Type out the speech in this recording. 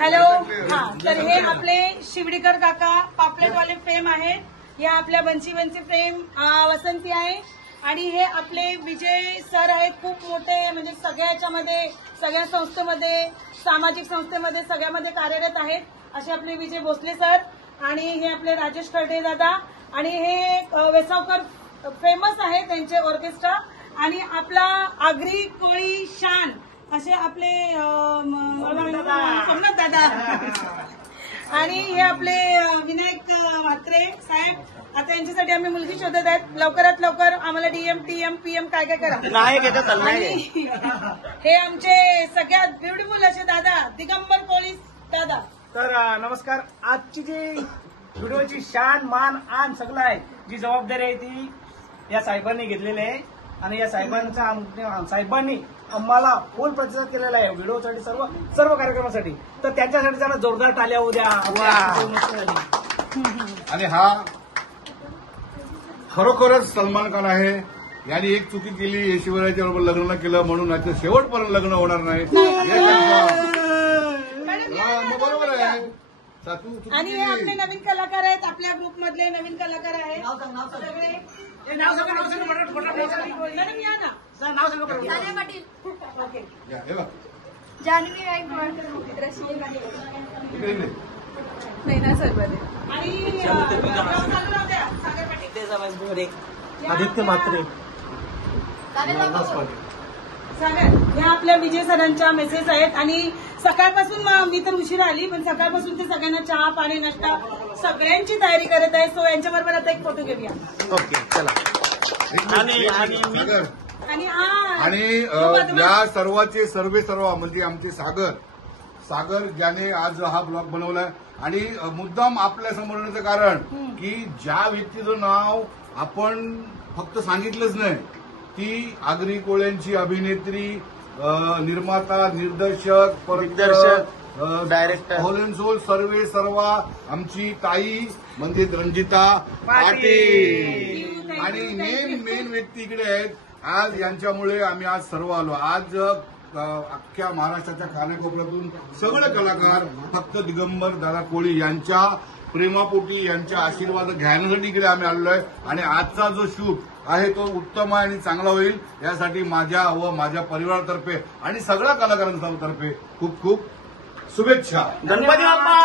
Hello, हा, तर हे आपले शिवडीकर काका पापलेटवाले फ्रेम आहेत. या आपल्या बंची फ्रेम वसंती आहे आणि हे आपले विजय सर आहेत. खूप मोठे म्हणजे सगळ्याच्यामध्ये सगळ्या संस्थेमध्ये सामाजिक संस्थेमध्ये सगळ्यामध्ये कार्यरत आहेत असे आपले विजय भोसले सर. आणि हे आपले राजेश खर्डे दादा आणि हे वेसावकर फेमस आहे त्यांचे ऑर्केस्ट्रा. आणि आपला आगरी कोळी शान असे आपले सोमनाथ दादा आणि हे आपले विनायक म्हात्रे साहेब. आता यांच्यासाठी आम्ही मुलगी शोधत आहेत. लवकरात लवकर आम्हाला DM TM PM काय काय करा. हे आमचे सगळ्यात ब्युटिफुल असे दादा दिगंबर कोळी दादा. तर नमस्कार. आजची जी व्हिडिओची शान मान आन सगळं आहे जी जबाबदारी आहे ती या साहेबांनी घेतलेली आहे आणि या साहेबांनी आम्हाला फुल प्रतिसाद केलेला आहे व्हिडिओसाठी सर्व कार्यक्रमासाठी. तर त्यांच्यासाठी त्यांना जोरदार टाळ्या होऊ द्या. आणि हा खरोखरच सलमान खान आहे. यांनी एक चुकी केली, ऐश्वर्याच्या बरोबर लग्न केलं म्हणून आता शेवटपर्यंत लग्न होणार नाही. बरोबर आहे. आणि हे आपले नवीन कलाकार आहेत. आपल्या ग्रुप मधले नवीन कलाकार आहेत. जान्हवी नैना सरबदे आदित्य म्हात्रे सागर. ह्या आपल्या विजय सरांच्या मेसेज आहेत. आणि सकाळपासून मी तर उशिरा आली पण सकाळपासून ते सगळ्यांना चहा पाणी नाश्ता सगळ्यांची तयारी करत आहे. सो यांच्याबरोबर आता एक फोटो घेऊया. ओके चला. आणि या सर्वाचे सर्व म्हणजे आमचे सागर ज्याने आज हा ब्लॉग बनवलाय. आणि मुद्दाम आपल्या समोर येण्याचं कारण की ज्या व्यक्तीचं नाव आपण फक्त सांगितलंच नाही ती आगरी कोळ्यांची अभिनेत्री, निर्माता, दिग्दर्शक, डायरेक्टर, होल अँड सोल सर्व आमची ताई म्हणजे रंजिता पाटील. आणि मेन व्यक्ती इकडे आहेत. आज यांच्यामुळे आम्ही आज सर्व आलो. आज अख्ख्या महाराष्ट्राच्या कानाकोपऱ्यातून सगळे कलाकार फक्त दिगंबर दादा कोळी यांच्या प्रेमापोटी यांच्या आशीर्वाद घेण्यासाठी इकडे आम्ही आलेलो आहे. आणि आजचा जो शूट आहे तो उत्तम आहे आणि चांगला होईल यासाठी माझ्या व माझ्या परिवारातर्फे आणि सगळ्या कलाकारांतर्फे खूप खूप शुभेच्छा. गणपती बाप्पा.